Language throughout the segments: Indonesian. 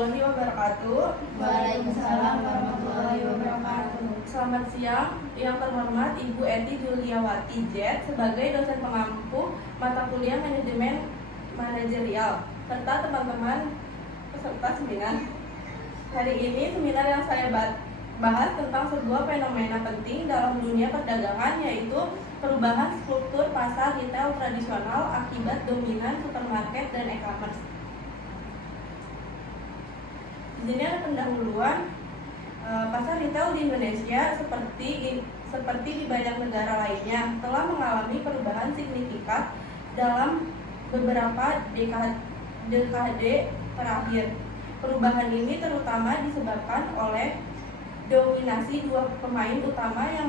warahmatullahi wabarakatuh. Waalaikumsalam warahmatullahi wabarakatuh. Selamat siang, yang terhormat Ibu Eti Juliawati Jet sebagai dosen pengampu mata kuliah manajemen manajerial serta teman-teman peserta seminar. Hari ini seminar yang saya bahas tentang sebuah fenomena penting dalam dunia perdagangan, yaitu perubahan struktur pasar retail tradisional akibat dominan supermarket dan e-commerce. Di sini ada pendahuluan. Pasar retail di Indonesia seperti di banyak negara lainnya telah mengalami perubahan signifikan dalam beberapa dekade terakhir. Perubahan ini terutama disebabkan oleh dominasi dua pemain utama yang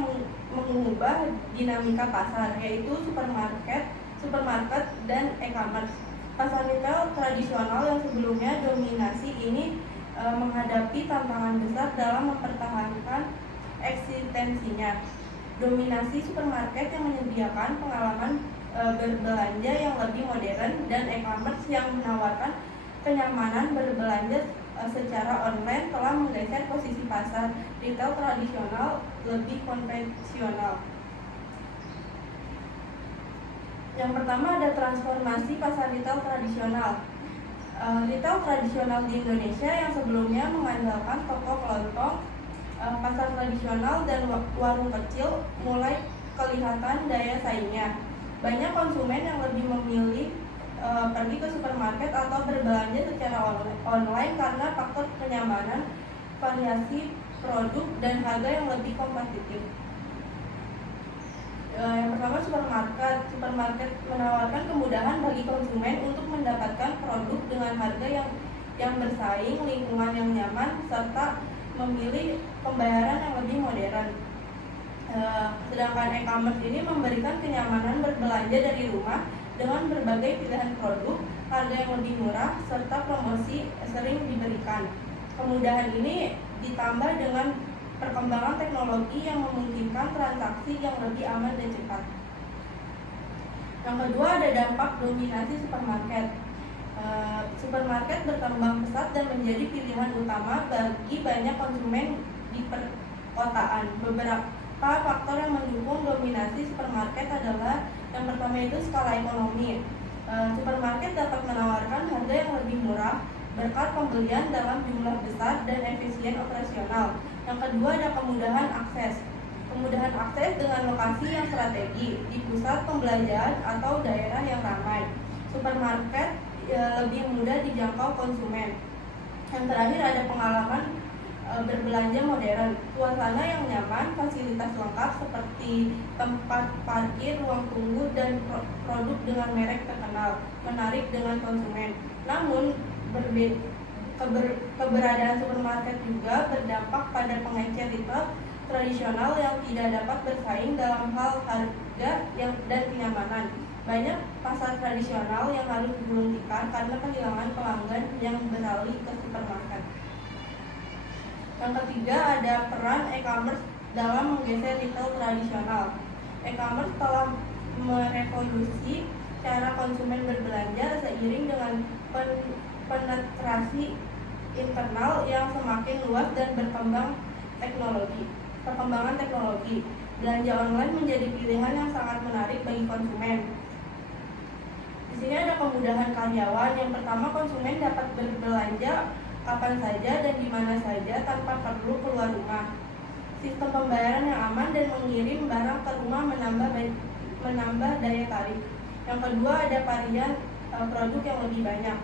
mengubah dinamika pasar, yaitu supermarket dan e-commerce. Pasar retail tradisional yang sebelumnya dominasi ini menghadapi tantangan besar dalam mempertahankan eksistensinya. Dominasi supermarket yang menyediakan pengalaman berbelanja yang lebih modern dan e-commerce yang menawarkan kenyamanan berbelanja secara online telah menggeser posisi pasar retail tradisional lebih konvensional. Yang pertama ada transformasi pasar retail tradisional. Retail tradisional di Indonesia yang sebelumnya mengandalkan toko kelontong, pasar tradisional dan warung kecil mulai kelihatan daya saingnya. Banyak konsumen yang lebih memilih pergi ke supermarket atau berbelanja secara online karena faktor kenyamanan, variasi produk, dan harga yang lebih kompetitif. Yang pertama, supermarket menawarkan kemudahan bagi konsumen untuk mendapatkan produk dengan harga yang bersaing, lingkungan yang nyaman, serta memilih pembayaran yang lebih modern. Sedangkan e-commerce ini memberikan kenyamanan berbelanja dari rumah dengan berbagai pilihan produk, harga yang lebih murah, serta promosi sering diberikan. Kemudahan ini ditambah dengan perkembangan teknologi yang memungkinkan transaksi yang lebih aman dan cepat. Yang kedua ada dampak dominasi supermarket. Supermarket berkembang pesat dan menjadi pilihan utama bagi banyak konsumen di perkotaan. Beberapa faktor yang mendukung dominasi supermarket adalah yang pertama itu skala ekonomi. Supermarket dapat menawarkan harga yang lebih murah berkat pembelian dalam jumlah besar dan efisien operasional. Yang kedua ada kemudahan akses. Kemudahan akses dengan lokasi yang strategi di pusat pembelanjaan atau daerah yang ramai. Supermarket lebih mudah dijangkau konsumen. Yang terakhir ada pengalaman berbelanja modern. Suasana yang nyaman, fasilitas lengkap seperti tempat parkir, ruang tunggu, dan produk dengan merek terkenal menarik dengan konsumen. Namun keberadaan supermarket juga berdampak pada pengecer retail tradisional yang tidak dapat bersaing dalam hal harga dan kenyamanan. Banyak pasar tradisional yang harus digulung tikar karena kehilangan pelanggan yang beralih ke supermarket. Yang ketiga ada peran e-commerce dalam menggeser retail tradisional. E-commerce telah merevolusi cara konsumen berbelanja seiring dengan penetrasi internal yang semakin luas dan perkembangan teknologi. Belanja online menjadi pilihan yang sangat menarik bagi konsumen. Di sini ada kemudahan karyawan. Yang pertama, konsumen dapat berbelanja kapan saja dan di mana saja tanpa perlu keluar rumah. Sistem pembayaran yang aman dan mengirim barang ke rumah menambah daya tarik. Yang kedua ada varian produk yang lebih banyak.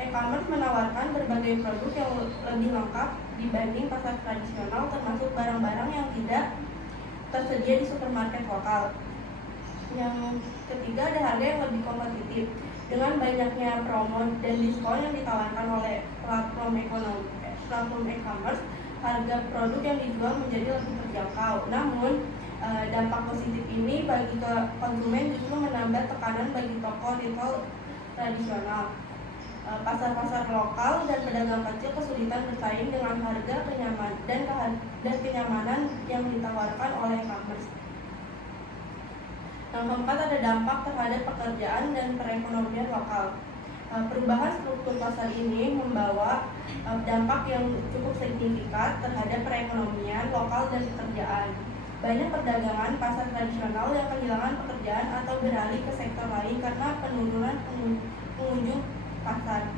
E-commerce menawarkan berbagai produk yang lebih lengkap dibanding pasar tradisional, termasuk barang-barang yang tidak tersedia di supermarket lokal. Yang ketiga ada harga yang lebih kompetitif. Dengan banyaknya promo dan diskon yang ditawarkan oleh platform e-commerce, harga produk yang dijual menjadi lebih terjangkau. Namun, dampak positif ini bagi konsumen justru menambah tekanan bagi toko retail tradisional. Pasar-pasar lokal dan pedagang kecil kesulitan bersaing dengan harga dan kenyamanan yang ditawarkan oleh e-commerce. Yang keempat ada dampak terhadap pekerjaan dan perekonomian lokal. Perubahan struktur pasar ini membawa dampak yang cukup signifikan terhadap perekonomian lokal dan pekerjaan. Banyak perdagangan pasar tradisional yang kehilangan pekerjaan atau beralih ke sektor lain karena penurunan pengunjung pasar.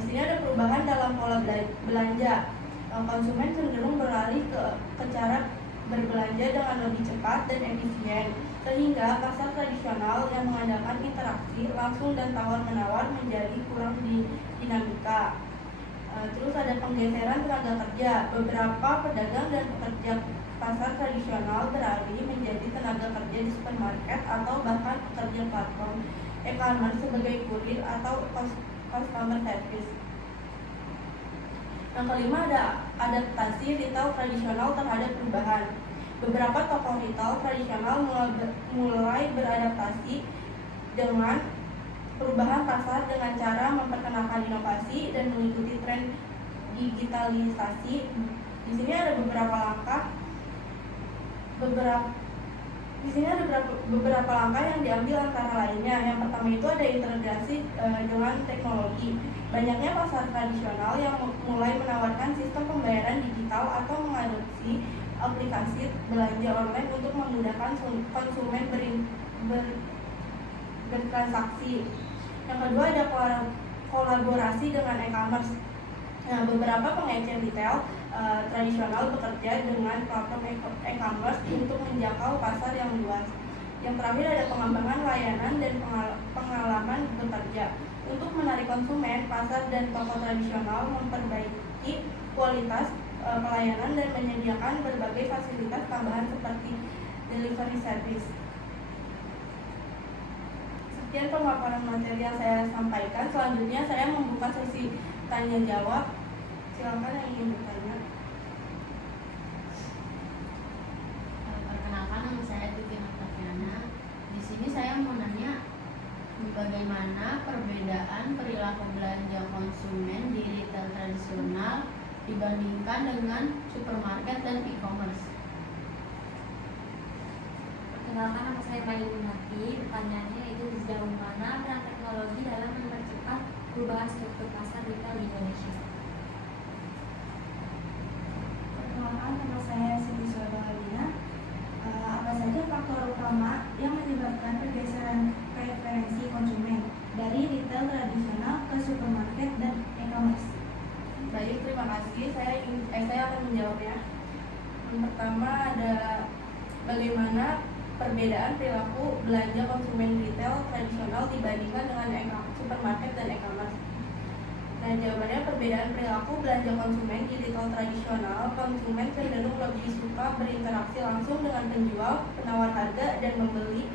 Di sini ada perubahan dalam pola belanja. Konsumen cenderung beralih ke cara berbelanja dengan lebih cepat dan efisien, sehingga pasar tradisional yang mengandalkan interaksi langsung dan tawar-menawar menjadi kurang dinamika. Terus ada penggeseran tenaga kerja. Beberapa pedagang dan pekerja pasar tradisional beralih menjadi tenaga kerja di supermarket atau bahkan pekerja platform e-commerce sebagai kurir atau customer service. Yang kelima ada adaptasi retail tradisional terhadap perubahan. Beberapa toko retail tradisional mulai beradaptasi dengan perubahan pasar dengan cara memperkenalkan inovasi dan mengikuti tren digitalisasi. Di sini ada beberapa langkah yang diambil antara lainnya. Yang pertama itu ada integrasi dengan teknologi. Banyaknya pasar tradisional yang mulai menawarkan sistem pembayaran digital atau mengadopsi aplikasi belanja online untuk memudahkan konsumen bertransaksi. Yang kedua ada kolaborasi dengan e-commerce. Nah, beberapa pengecer retail tradisional bekerja dengan platform e-commerce untuk menjangkau pasar yang luas. Yang terakhir ada pengembangan layanan dan pengalaman bekerja. Untuk menarik konsumen, pasar dan toko tradisional memperbaiki kualitas pelayanan dan menyediakan berbagai fasilitas tambahan seperti delivery service. Sekian pemaparan materi yang saya sampaikan. Selanjutnya saya membuka sesi tanya jawab. Silakan yang ingin bertanya. Perkenalkan, nama saya Tuti Martaviana. Di sini saya mau nanya bagaimana perbedaan perilaku belanja konsumen di retail tradisional dibandingkan dengan supermarket dan e-commerce. Perkenalkan, nama saya Bayu Munati. Pertanyaannya itu sejauh mana peran teknologi dalam mempercepat perubahan struktur pasar retail di Indonesia? Perkenalkan, nama saya Siti Suarbalina. Apa saja faktor utama yang menyebabkan pergeseran preferensi konsumen dari retail tradisional ke supermarket dan e-commerce? Baik, terima kasih. Saya akan menjawabnya. Yang pertama ada bagaimana perbedaan perilaku belanja konsumen retail tradisional dibandingkan dengan supermarket dan e-commerce. Nah, jawabannya perbedaan perilaku belanja konsumen di retail tradisional, konsumen cenderung lebih suka berinteraksi langsung dengan penjual, penawar harga, dan membeli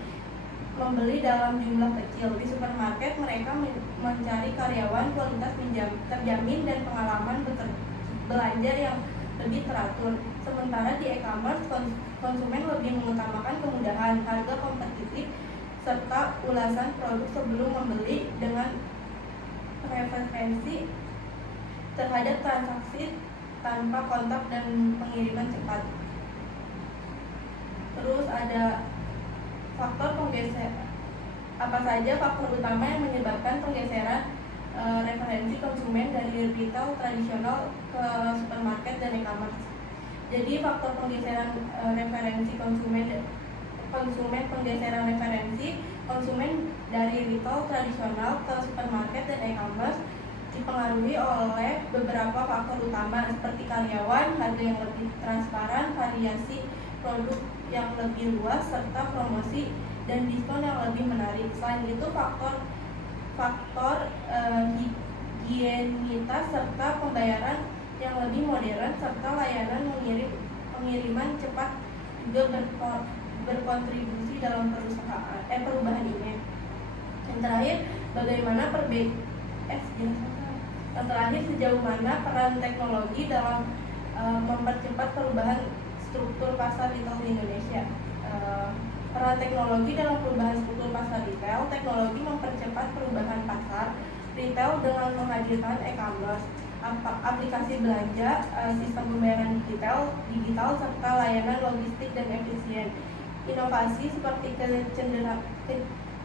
dalam jumlah kecil. Di supermarket mereka mencari karyawan, kualitas terjamin, dan pengalaman belanja yang lebih teratur. Sementara di e-commerce, konsumen lebih mengutamakan kemudahan, harga kompetitif, serta ulasan produk sebelum membeli dengan preferensi terhadap transaksi tanpa kontak dan pengiriman cepat. Terus ada faktor penggeseran. Apa saja faktor utama yang menyebabkan penggeseran referensi konsumen dari retail tradisional ke supermarket dan e-commerce? Jadi faktor penggeseran referensi penggeseran referensi konsumen dari retail tradisional ke supermarket dan e-commerce dipengaruhi oleh beberapa faktor utama seperti karyawan, harga yang lebih transparan, variasi produk yang lebih luas, serta promosi dan diskon yang lebih menarik. Selain itu faktor higienitas serta pembayaran yang lebih modern serta layanan pengiriman cepat juga berkontribusi dalam perubahan ini. Yang terakhir, sejauh mana peran teknologi dalam mempercepat perubahan struktur pasar retail di Indonesia. Peran teknologi dalam perubahan struktur pasar retail, teknologi mempercepat perubahan pasar retail dengan menghadirkan e-commerce, aplikasi belanja, sistem pembayaran digital serta layanan logistik dan efisien. Inovasi seperti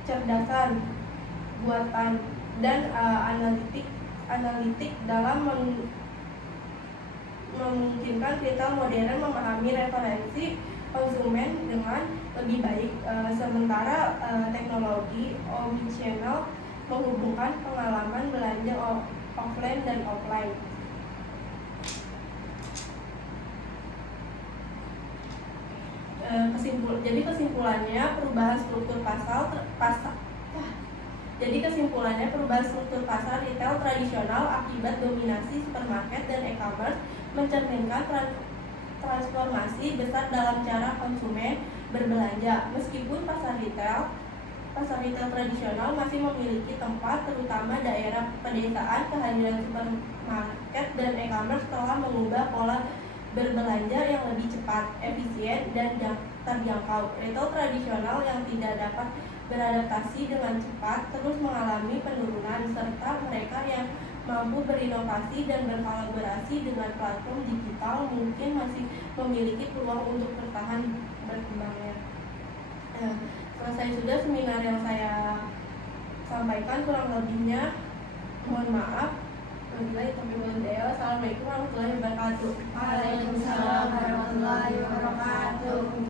kecerdasan buatan dan analitik dalam memungkinkan retail modern memahami referensi konsumen dengan lebih baik. Sementara teknologi omnichannel menghubungkan pengalaman belanja offline dan offline. Jadi kesimpulannya perubahan struktur pasar retail tradisional akibat dominasi supermarket dan e-commerce mencerminkan transformasi besar dalam cara konsumen berbelanja. Meskipun pasar retail tradisional masih memiliki tempat, terutama daerah pedesaan, kehadiran supermarket dan e-commerce telah mengubah pola berbelanja yang lebih cepat, efisien, dan terjangkau. Retail tradisional yang tidak dapat beradaptasi dengan cepat terus mengalami penurunan, serta mereka yang mampu berinovasi dan berkolaborasi dengan platform digital mungkin masih memiliki peluang untuk bertahan berkembangnya. Selesai sudah seminar yang saya sampaikan, kurang lebihnya mohon maaf. Assalamualaikum warahmatullahi wabarakatuh. Waalaikumsalam warahmatullahi wabarakatuh.